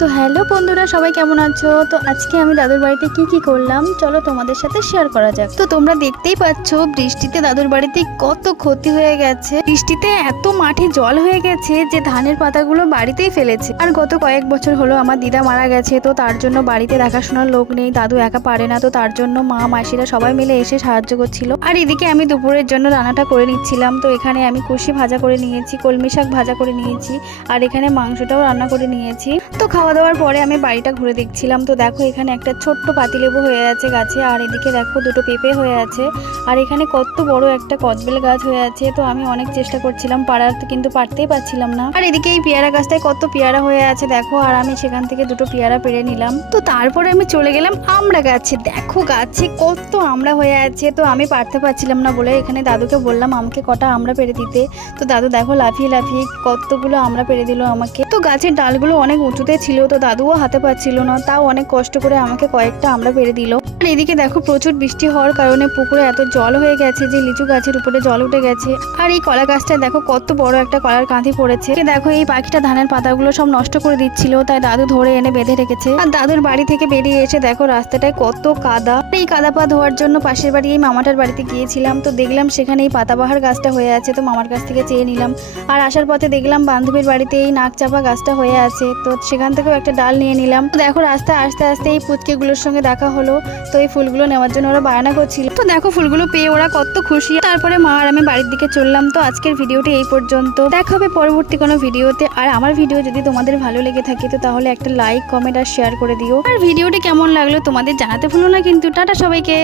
তো হ্যালো বন্ধুরা, সবাই কেমন আছো? তো আজকে আমি দাদুর বাড়িতে কি করলাম চলো তোমাদের সাথে শেয়ার করা যাক। তো তোমরা দেখতেই পাচ্ছ বৃষ্টিতে দাদুর বাড়িতে কত ক্ষতি হয়ে গেছে। বৃষ্টিতে এত মাঠে জল হয়ে গেছে যে ধানের পাতাগুলো বাড়িতেই ফেলেছে। আর গত কয়েক বছর হলো আমার দিদা মারা গেছে, তো তার জন্য বাড়িতে দেখাশোনার লোক নেই, দাদু একা পারে না, তো তার জন্য মা মাসিরা সবাই মিলে এসে সাহায্য করছিল। আর এদিকে আমি দুপুরের জন্য রান্নাটা করে নিচ্ছিলাম। তো এখানে আমি কুশি ভাজা করে নিয়েছি, কলমি শাক ভাজা করে নিয়েছি, আর এখানে মাংসটাও রান্না করে নিয়েছি। তো খাওয়া দাওয়ার পরে আমি বাড়িটা ঘুরে দেখছিলাম। তো দেখো এখানে একটা ছোট্ট পাতিলেবু হয়ে আছে গাছে, আর এদিকে দেখো দুটো পেঁপে হয়ে আছে, আর এখানে কত বড় একটা কদবেল গাছ হয়ে আছে। তো আমি অনেক চেষ্টা করছিলাম পাড়ার, কিন্তু পারতেই পারছিলাম না। আর এদিকে এই পেয়ারা গাছটায় কত পেয়ারা হয়ে আছে দেখো, আর আমি সেখান থেকে দুটো পেয়ারা পেড়ে নিলাম। তো তারপরে আমি চলে গেলাম আমড়া গাছে। দেখো গাছে কত আমড়া হয়ে আছে। তো আমি পারতে পারছিলাম না বলে এখানে দাদুকে বললাম আমাকে কটা আমড়া পেড়ে দিতে। তো দাদু দেখো লাফিয়ে লাফিয়ে কতগুলো আমড়া পেড়ে দিল আমাকে। তো গাছের ডালগুলো অনেক উঁচুতে ছিল, তো দাদুও হাতে পাচ্ছিল না, তাও অনেক কষ্ট করে আমাকে কয়েকটা আমড়া পেড়ে দিল। আর এদিকে দেখো প্রচুর বৃষ্টি হওয়ার কারণে পুকুরে এত জল হয়ে গেছে যে লিচু গাছের উপরে জল উঠে গেছে। আর এই কলা গাছটা দেখো কত বড় একটা কলার কাঁধি পড়েছে। দেখো এই পাখিটা ধানের পাতাগুলো সব নষ্ট করে দিচ্ছিল, তাই দাদু ধরে এনে বেঁধে রেখেছে। আর দাদুর বাড়ি থেকে বেরিয়ে এসে দেখো রাস্তাটায় কত কাদা। এই কাদা পা ধোয়ার জন্য পাশের বাড়ি এই মামাটার বাড়িতে গিয়েছিলাম। তো দেখলাম সেখানে এই পাতাবাহার গাছটা হয়ে আছে, তো মামার কাছ থেকে চেয়ে নিলাম। আর আসার পথে দেখলাম বান্ধবীর বাড়িতে এই নাক চাপা গাছটা হয়ে আছে, তো সেখান থেকেও একটা ডাল নিয়ে নিলাম। তো দেখো রাস্তায় আস্তে আস্তে এই পুচকেগুলোর সঙ্গে দেখা হলো, তো এই ফুলগুলো নেওয়ার জন্য ওরা বায়না করছিল। তো দেখো ফুলগুলো পেয়ে ওরা কত খুশি। তারপরে মা আর আমি বাড়ির দিকে চললাম। তো আজকের ভিডিওটি এই পর্যন্ত, দেখা হবে পরবর্তী কোনো ভিডিওতে। আর আমার ভিডিও যদি তোমাদের ভালো লেগে থাকে তো তাহলে একটা লাইক, কমেন্ট আর শেয়ার করে দিও। আর ভিডিওটি কেমন লাগলো তোমাদের জানাতে ভুলো না কিন্তু। টাটা সবাইকে।